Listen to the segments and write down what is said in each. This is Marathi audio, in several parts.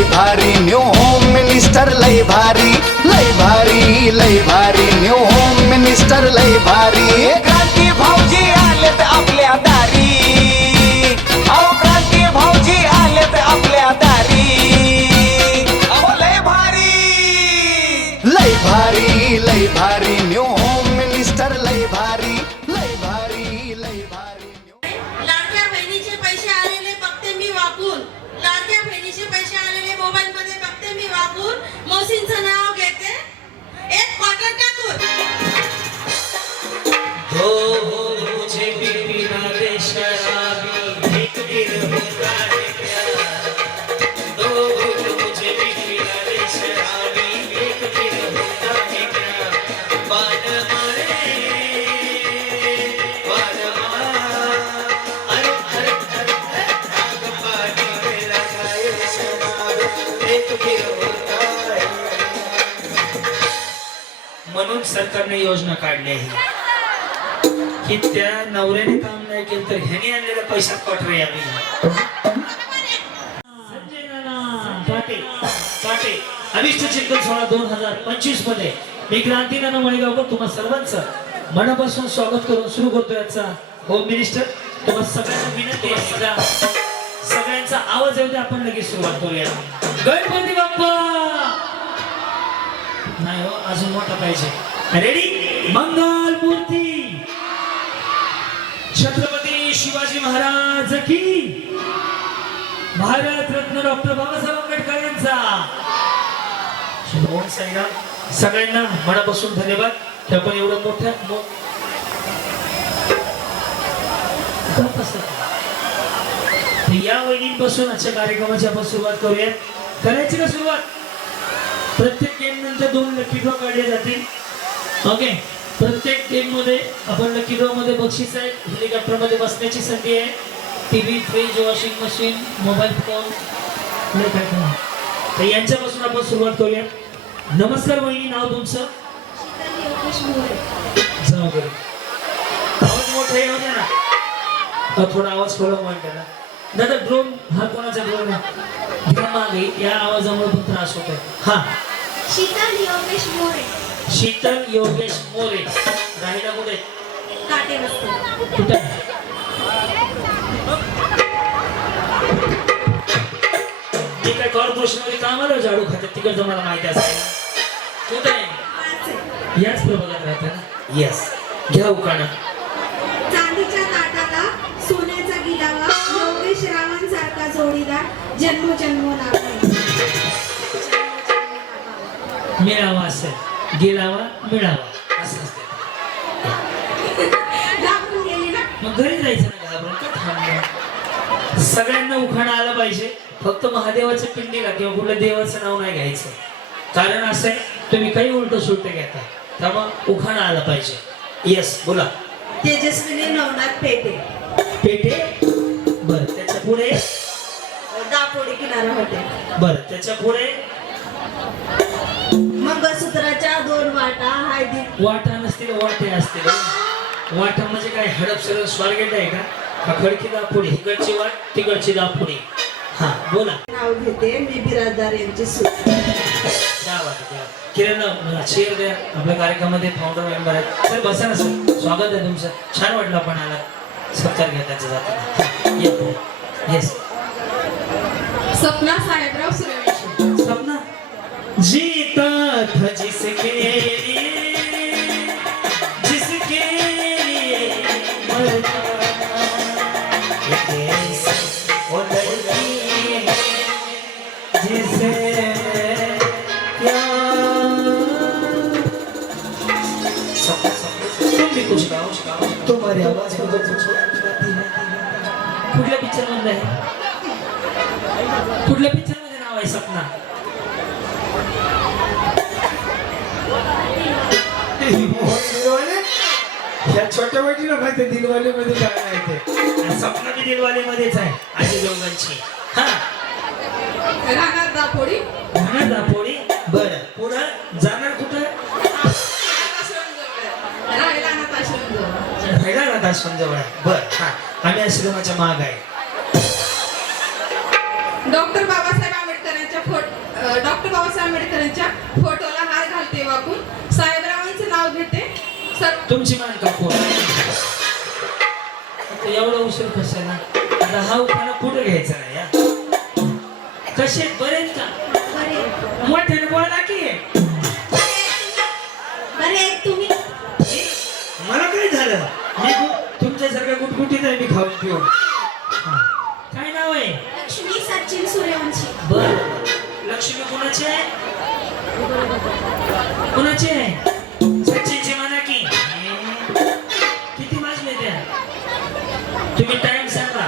लय भारी न्यू होम मिनिस्टर लय भारी लय भारी लय भारी न्यू होम मिनिस्टर लय भारी क्रांती भाऊजी आलेत आपल्या दारी अहो क्रांती भाऊजी आलेत आपल्या दारी अहो लय भारी लय भारी न्यू होम मिनिस्टर लय भारी लय भारी लय भारी लाडक्या बहिणीचे पैसे आलेले बघते मी वाकून लाडक्या बहिणीचे पैसे आलेले मोबाईल मध्ये बघते मी वाकून मौसींचं नाव घेते एक क्वार्टर टाकून हो हो मुझे भी पीना दे शराबी एक दिन होता है क्या हो हो मुझे भी पीना दे शराबी एक दिन होता है क्या बाल मारे अरे अरे अरे आग पानी में लगाए शराब एक दिन होता है म्हणून सरकारने योजना काढली आहे की त्या नवऱ्याने काम नाही केलं तर ह्याने आणलेल्या पैशात क्वार्टर यावी संजय नाना पाटे अनिष्ट चिंतन सोहळा 2025 मध्ये मी क्रांती नाना मळेगावकर तुम्हा सर्वांचं मनापासून स्वागत करून सुरू करतो याचा होम मिनिस्टर तुम्हा सगळ्यांना विनंती आहे सगळ्यांचा आवाज येऊ दे आपण लगेच सुरुवात करूया गणपती बाप्पा नाही हो अजून मोठा पाहिजे रेडी मंगल मूर्ती छत्रपती शिवाजी महाराज की भारत रत्न डॉक्टर बाबासाहेब आंबेडकर यांचा सगळ्यांना मनापासून धन्यवाद की आपण एवढं मोठ्या या वहिनींपासून आजच्या कार्यक्रमाची आपण सुरुवात करूया करायची का सुरुवात प्रत्येक गेम नंतर 2 लकी ड्रॉ काढले जातील ओके प्रत्येक गेम मध्ये आपण लकी ड्रॉ मध्ये बक्षीस आहे हेलिकॉप्टर मध्ये बसण्याची संधी आहे TV fridge washing machine mobile phone तर यांच्यापासून आपण सुरुवात करूया नमस्कार वहिनी नाव तुमचं आवाज मोठा येऊ द्या ना थोडा आवाज खोला म्हणते ना दादा ड्रोन हा कोणाचा ड्रोन आहे मागे या आवाजामुळे पण त्रास होतोय हा शीतल योगेश मोरे शीतल योगेश मोरे राहिला कुठे काटे बसतो कुठे मी काय कॉर्पोरेशन मध्ये कामाला झाडू खात्यात तिकडचं मला माहिती असेल कुठे याच प्रभागात राहता ना यस घ्या उकाणा चांदीच्या ताटाला सोन्याचा गिलावा योगेश रावांसारखा जोडीदार जन्मोजन्म लाभावा मिळावा असेल गिलावा मिळावा असं असते लागून गेली ना मग घरी जायचं ना घाबरून का थांबलं सगळ्यांना उखाणा आला पाहिजे फक्त महादेवाच्या पिंडीला किंवा कुठल्या देवाचं नाव नाही घ्यायचं कारण असं आहे तुम्ही काही उलट सुलट घेता त्यामुळे उखाणा आला पाहिजे यस बोला तेजस्विनी नवनाथ पेटे पेटे बर त्याच्या पुढे दापोडी किनारा होते बर त्याच्या पुढे मंगळसूत्राच्या 2 वाटा हळदी वाटा नसतील वाटे असतील वाटा म्हणजे काय हडप सरळ स्वारगेट आहे का खडकी दापोडी इकडची वाट तिकडची दापोडी हा बोला नाव घेते मी बिराजदार यांची सूट किरण शेअर द्या आपल्या कार्यक्रमामध्ये फाउंडर मेंबर आहेत सर बसा ना सर स्वागत आहे तुमचं छान वाटलं आपण आला सत्कार घ्या त्याच्या जाताना येस सपना साहेबराव सुरेश सपना जीता था जिसके लिए मरता वो लड़की है जिसे तुम भी कुछ गाओ तुम्हारी आवाज को कुठल्या पिक्चर मध्ये आहे कुठल्या पिक्चर मध्ये नाव आहे सपना या छोट्या वाटीला माहिती दिलवाले मध्ये काय आहे ते सपना बी दिलवाले मध्येच आहे आजी दोघांची हा राहणार दापोडी राहणार दापोडी बरं पुढं जाणार कुठं राहिला ना आश्रमजवळ बर हा आम्ही आश्रमाच्या माग आहे डॉक्टर बाबासाहेब आंबेडकरांच्या डॉक्टर बाबासाहेब आंबेडकरांच्या फोटोला हार घालते वाकून, साहेबरावांचं नाव घेते. तुमची मान कापू एवढा उशीर कशाला? आता हा उखाणा पुढे घ्यायचा नाही या. कसे बरेच का मोठ्याने बोला की बरे तुम्ही मला काय झालं? मी तुमच्यासारख्या गुटगुटीत आहे मी खाऊन पिऊन. काय नाव आहे? लक्ष्मी सचिन सूर्यवंशी. बर लक्ष्मी कोणाची आहे? कोणाची आहे? सचिनची म्हणा की. किती वाजले त्या? तुम्ही टाइम सांगा.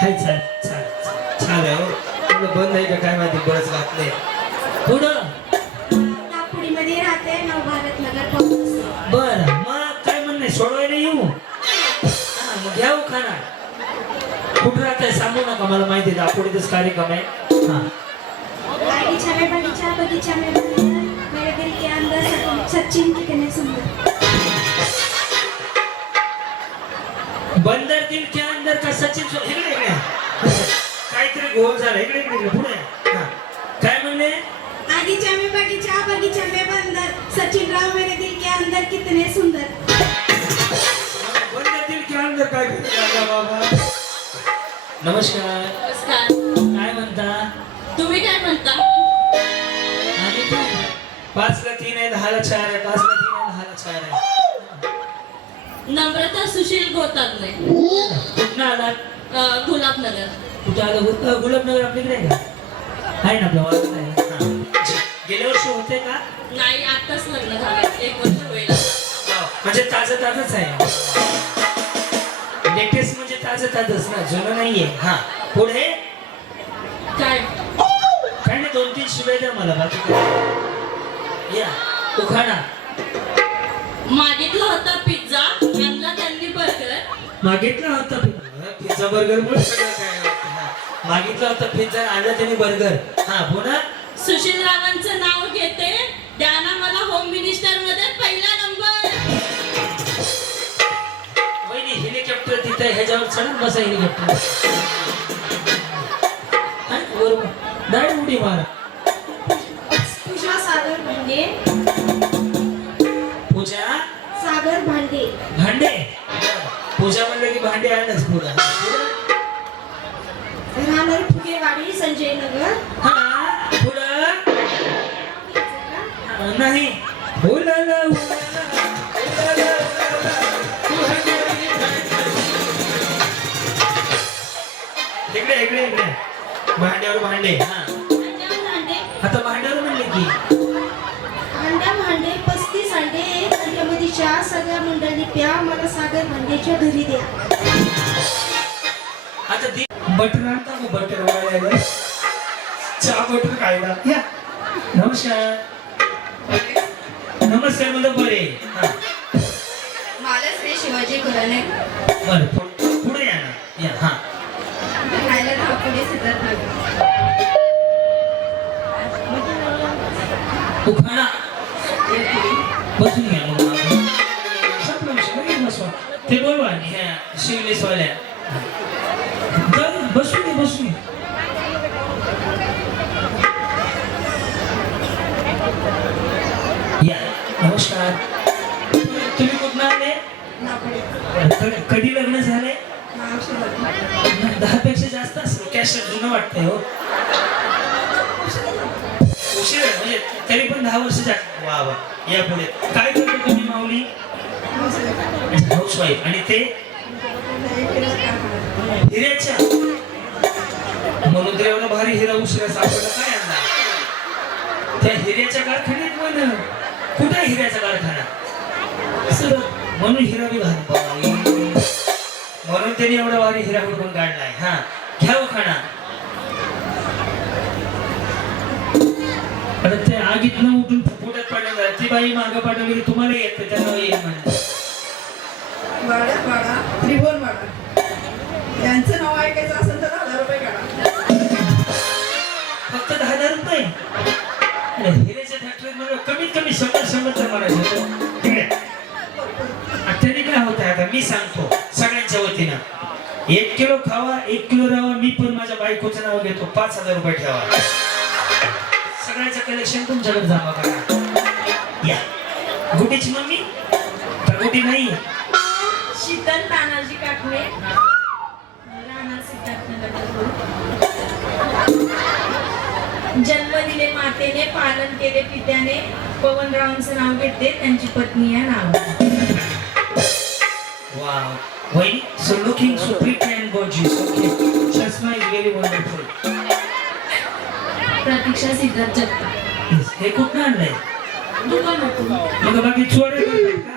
हाय चाल चाल छान आहे हो. तुला बंद आहे का काय माहिती बरंच घातलंय. पुढं नागपुरीमध्ये राहते, नवभारत नगर पाऊस. बर मग काय म्हणणे सोडवायला येऊ? हा मग घ्या खाना. कुठं राहताय सांगू नका मला माहिती आहे. दापोडीतच कार्यक्रम आहे. हा बगीचा में बगीचा में बंदर, मेरे दिल के अंदर सचिन कितने सुंदर. बंदर दिल के अंदर का सचिन इकडे इकडे काहीतरी गोल झालं. इकडे इकडे इकडे पुढे. हा काय म्हणले? बगीचा में बंदर, सचिन राव मेरे दिल के अंदर कितने सुंदर. बंदर दिल के अंदर काय बाबा. नमस्कार. नमस्कार. काय म्हणता? तुम्ही काय म्हणता? आणि तू 5 ला 3 आहे 10 ला 4 आहे 5 ला 3 आहे 10 ला 4 आहे. नम्रता सुशील गोतांदे, कुठं आलात? गुलाबनगर. कुठं आलं? गुलाबनगर आपल्याकडे आहे का? आहे ना आपल्या वाजत आहे ना. हा. गेल्या वर्षी होते का? नाही, आत्ताच लग्न झालं, 1 वर्ष होईल. म्हणजे ताजं ताजंच आहे. लेटेस्ट म्हणजे ताजं ताजंच ना, जुनं नाहीये. हा पुढे काय? काय नाही 2-3 शिवाय द्या मला बाकी काय. या उखाणा. मागितला होता पिझ्झा, यांना त्यांनी बर्गर. मागितला होता पिझ्झा बर्गर मुळे सगळं काय होतं. हा. मागितला होता पिझ्झा आला त्याने बर्गर. हा पुन्हा सुशील रावांचं नाव घेते, द्याना मला होम मिनिस्टर मध्ये पहिला नंबर. वहिनी हेलिकॉप्टर तिथे ह्याच्यावर चढून बसा हेलिकॉप्टर. बरोबर दाढी उडी मारा. पूजा सागर भांडे. पूजा सागर भांडे. भांडे. पूजा म्हणलं की भांडे आणच पुढं. राहणार फुगेवाडी, संजय नगर. हा पुढं नाही. उलाला, उलाला, उलाला, उलाला. इकडे इकडे इकडे भांड्यावर भांडे. हा भांडे आता भांड्यावर म्हणले की भांडे 35 अंडे, 1 अंड्यामध्ये 4, सगळ्या मंडळी प्या, मला सागर भांड्याच्या घरी द्या. आता ती बटर आणता मग बटर वाढायला चहा बटर खायला. या नमस्कार. नमस्कार म्हणलं बरे. हा मला श्री शिवाजी घराणे. बरं पुढे या ना. या हा राहायला धावपुढे सिद्धार्थनगर. उखाणा बसून घ्या मग. संपलं विषय. लगेच बसवा. ते बोलवा ह्या शिवलेसवाल्या. बसून घे बसून घे. या नमस्कार. तुम्ही कुठं आले? कधी लग्न झाले? 10 पेक्षा जास्त असं कॅश जुनं वाटतंय हो. उशीर म्हणजे तरी पण 10 वर्ष जास्त. वा वा. या पुढे काय करतो तुम्ही माऊली? हाऊसवाईफ. आणि ते हिऱ्याच्या म्हणून तर एवढा भारी हिरा उशिरा सापडला काय आणला? त्या हिऱ्याच्या कारखान्यात म्हण. कुठे हिऱ्याचा कारखाना? सुरत. म्हणून हिरा बी घाल. म्हणून त्यांनी एवढा भारी हिरा हुडकून काढलाय. हा घ्या खाना. आता ते आगीतनं उठून पोटात पडलं. ती बाई मागं पाठवली की तुम्हाला येत त्याला येईल म्हणजे. वाडा त्रिभुवन वाडा, यांचं नाव ऐकायचं असेल तर 1000 रुपये काढा. फक्त 10,000 रुपये. हिऱ्याच्या फॅक्टरीत मध्ये कमीत कमी 100 तर मारायचं. ठीक आहे. त्यांनी काय होत आहे आता मी सांगतो सगळ्यांच्या वतीनं. 1 किलो खावा 1 किलो राहावा. मी पण माझ्या बायकोचं नाव घेतो. 5,000 रुपये ठेवा. सगळ्याचं कलेक्शन तुमच्याकडे जमा करा. या गुटीची मम्मी तर गुटी नाही शीतल तानाजी काटणे राहणार सिद्धार्थनगर. जन्म दिले मातेने, पालन केले पित्याने, पवनरावांचं नाव घेते, त्यांची पत्नी या नाव. Wow. Wait, so looking so pretty and gorgeous. Okay. Shasma is very wonderful. Pratiksha Siddharth Jagtap. Yes. हे कुठं आणलंय? दुकानातून. मग बाकी चोरे करतात का?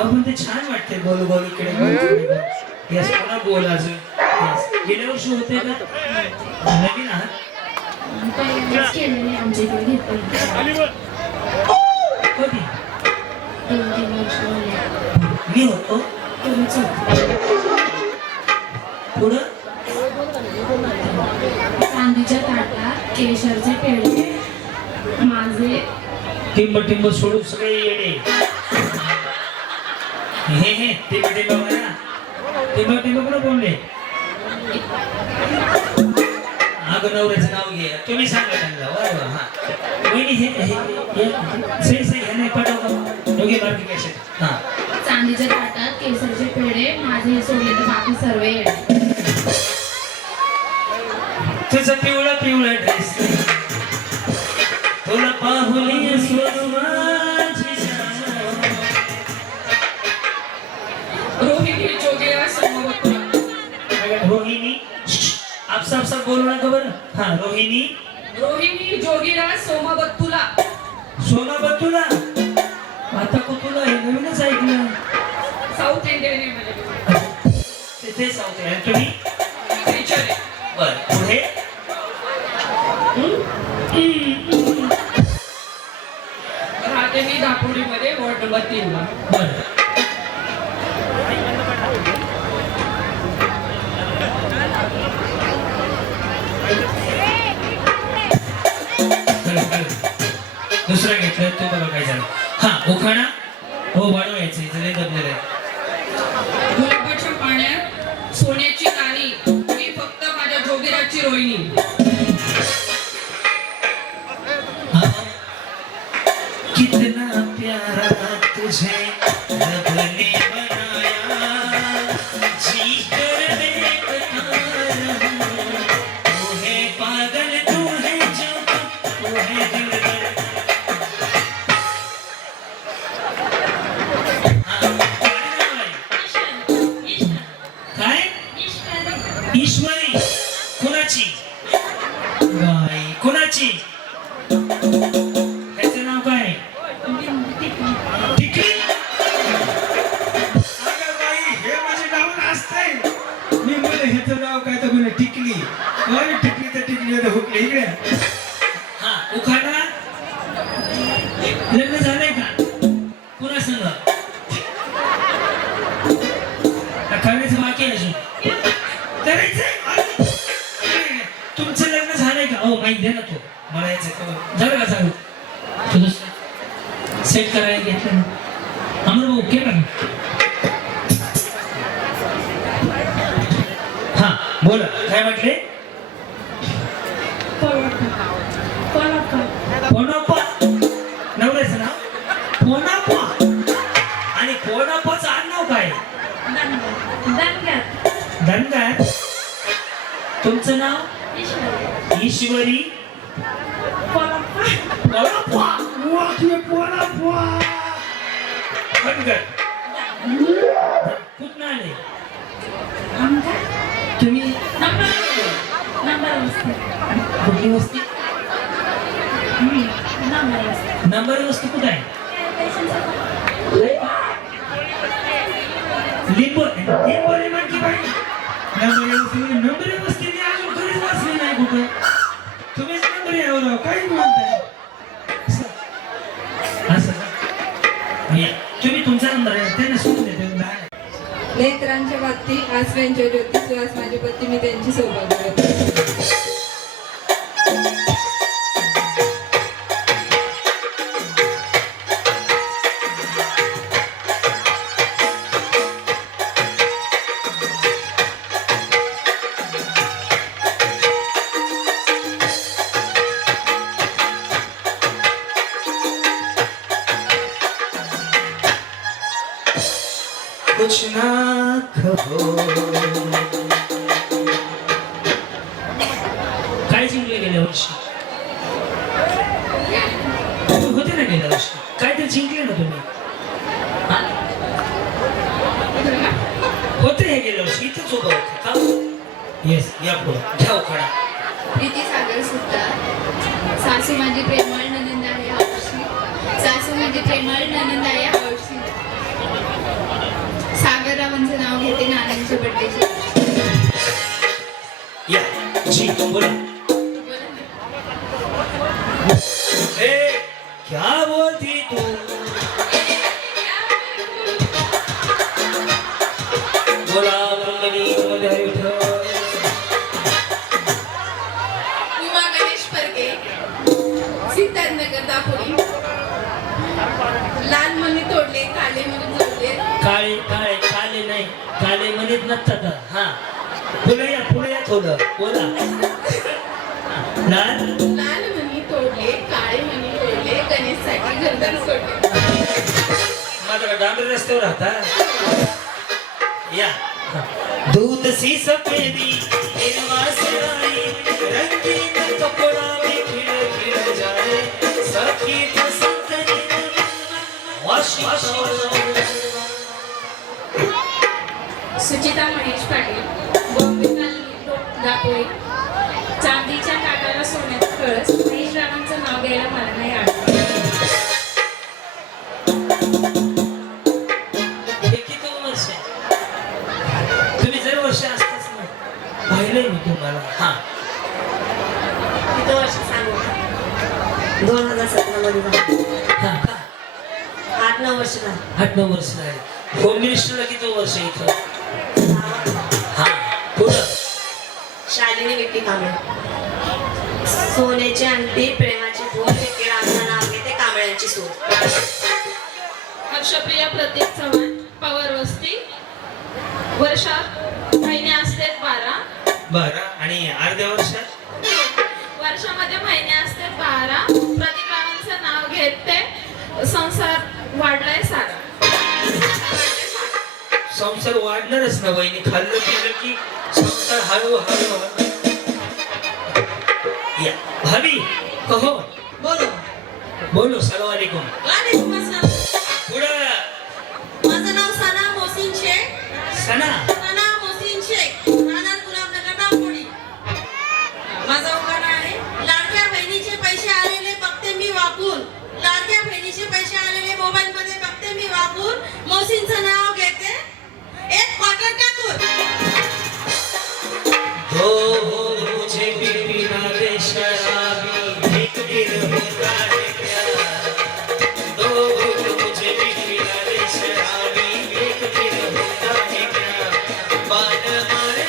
अहो पण ते छान वाटते गोल गोल इकडे गोल तिकडे. Yes, पुन्हा गोल अजून. Yes. गेल्या वर्षी होते का? नवीन आहात? पहिल्यांदाच केलेले आमच्या इकडे घेतले. कधी? 2-3 वर्ष झाले. मी होतो. तुमचं पुढं चांदीच्या ताटात केशरचे पेढे माझे. टिंब टिंब सोडून सगळे येडे. हे टिंब टिंब म्हणा. टिंब टिंब कुठं बोलले? अगं नवऱ्याचं नाव घे. तुम्ही सांगा त्यांना. वा वा. हा वहिनी सही सही हे नाही पाठव दोघे बारकी कॅशेट. हा चांदीच्या ताटात केसरचे पेढे माझे सोडले तर बाकी सर्व येडे. तुझा पिवळा पिवळा ड्रेस तुला पाहुली सोनवाची शान. रोहिणी जोगेरा समोर. रोहिणी आपसा आपसा बोलू नका बरं. हा रोहिणी रोहिणी जोगीराज सोमबत्तुला. सोना बत्तूला. आता कुतूला हे नवीनच ऐकलं. साऊथ इंडियन आहे तिथे साऊथ आहे. तुम्ही टीचर आहे. बर पुढे राहते मी दापोलीमध्ये वॉर्ड नंबर 3 ला. बर दुसरा घेतलं तो बघा काय झालं. हा उखाणा हो वाढवायचं इथे लय दबलेलं आहे. गुलाबाच्या पाण्यात सोन्याची नाणी, मी फक्त माझ्या जोगीराची रोहिणी. हाँ, कितना प्यारा तुझे रब ने बनाया, जी कर देखता रहूं, तू है पागल तू है जो तू है दिलबर. हाँ, काय ईश्वरी कोणाची बाई कोणाची ह्याचं नाव काय टिकली. अगं बाई, हे माझे नाव असतंय. मी म्हणलं ह्याचं नाव काय तर म्हणे टिकली. अरे टिकली तर टिकली आता हुकली इकडे. हा उखाणा लग्न झालंय का पुन्हा संग करायचं बाकी आहे अजून करायचंय. तुमचं लग्न झालंय का? हो माहिती आहे ना तो मला यायचं झालं का चालू तुझं सेट करायला घेतलं ना आम्हाला भाऊ केलं ना. हा बोला काय म्हटले? पोनाप्पा नवऱ्याचं नाव पोनाप्पा आणि पोनाप्पाचं आडनाव काय? धनगर. तुमचं नाव ईश्वरी पोनाप्पा. वा की पोराप्पा. धनगर कुठं आले तुम्ही? कुठली वस्ती? नंबर वस्ती कुठं आहे? लिंबोली म्हणकी बाई नंबर वस्ती मी अजून कधीच वाचली नाही कुठं. तुम्हीच नंबर यावं काही म्हणताय असं का? या, तुम्ही तुमचा नंबर आहे त्यांना सोडून देते. नेत्रांच्या बाबतीत आसव्यांच्या ज्योती सुहास माझी पती मी त्यांची सौभाग्य होते. कुछ ना कहो. काय जिंकले गेल्या वर्षी? तुम्ही होते ना गेल्या वर्षी, काय ते जिंकले ना तुम्ही? हा? होते हे गेल्या वर्षी, इथेच उभं होते का? येस, या पुढं घ्या उखाणा. प्रीती सागर सुद्धा सासू माझी प्रेमळ ननंद आहे हौशी. सासू माझी प्रेमळ ननंद आहे हौशी. सागररावांचं नाव घेते नानांच्या बड्डेची. या जी बोला. ए, क्या बोलती तू? बोला मंगली मध्ये विठ्ठल. उमा गणेश परके सिद्धार्थनगर दापोली. लाल मणी तोडले काले मणी जोडले. काळे काळे काले नाही, काले म्हणत नसतात. हा पुढे या थोडं बोला. लाल लाल मणी तोडले काळे मणी तोडले गणेशसाठी घरदार सोडले. माझा डांबरी रस्त्यावर राहता. या दूध सी सफेदी हिरवा सराई रंगीन कपड़ा में खिल खिल जाए सखी बसंत सुचिता महेश पाटील बॉम्बे दापोली. चांदीच्या काटाला सोन्याचा कळस. महेश रावांचं नाव घ्यायला मला नाही आवडत. हे किती वर्ष आहे? तुम्ही जर वर्ष असताच ना, पाहिलंय मी तुम्हाला. हा किती वर्ष सांगू? 2017 मध्ये हा का? 8-9 वर्ष झाली. 8-9 वर्ष झाली. होम मिनिस्टरला किती वर्ष इथं? हा पुढं. शालिनी विट्टी कांबळे. सोन्याची अंगठी प्रेमाची फूल विक्रांचं नाव घेते कांबळ्यांची सूर. हर्षप्रिया प्रतीक चव्हाण पवार वस्ती. वर्षात महिने असतात 12. 12 आणि अर्ध्या वर्षात वर्षामध्ये महिने असतात 12. प्रतीक रावांचं नाव घेते संसार वाढलाय सारा. संसार वाढणारच ना वहिनी. खाल्लं पिलं की संसार हळूहळू. या भाभी कहो. बोलो. बोलो. सलाम वालेकुम. वालेकुम अस्सलाम. पुढं. माझं नाव सना मोहसिन शेख. सना सना मोहसिन शेख राहणार गुलाबनगर दापोली. माझा उखाणा आहे. लाडक्या बहिणीचे पैसे आलेले बघते मी वाकून. लाडक्या बहिणीचे पैसे आलेले मोबाईल मध्ये बघते मी वाकून. मोहसिनचं नाव घेते एक क्वार्टर टाकून. हो हो मुझे भी पीना दे शराबी एक दिन होता है क्या. हो हो मुझे भी पीना दे शराबी एक दिन होता है क्या. बाल मारे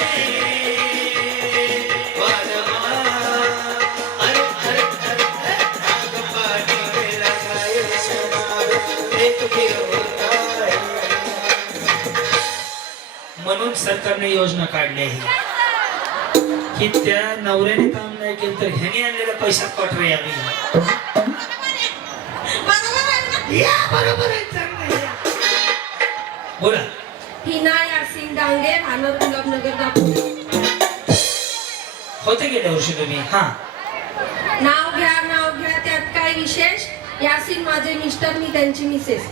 अरे अरे अरे आग पानी में लगाए शराब एक दिन होता है. म्हणून सरकारने योजना काढली आहे की त्या नवऱ्याने काम नाही केलं तर ह्याने आणलेला पैसा क्वार्टर यावी. बरोबर आहे ना? या बरोबर आहे. चांगलं आहे. बोला. हिना यासिन डांगे राहणार गुलाबनगर दापोली. होते गेल्या वर्षी तुम्ही. हा नाव घ्या त्यात काय विशेष. यासिन माझे मिस्टर मी त्यांची मिसेस.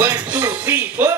1 2 3 4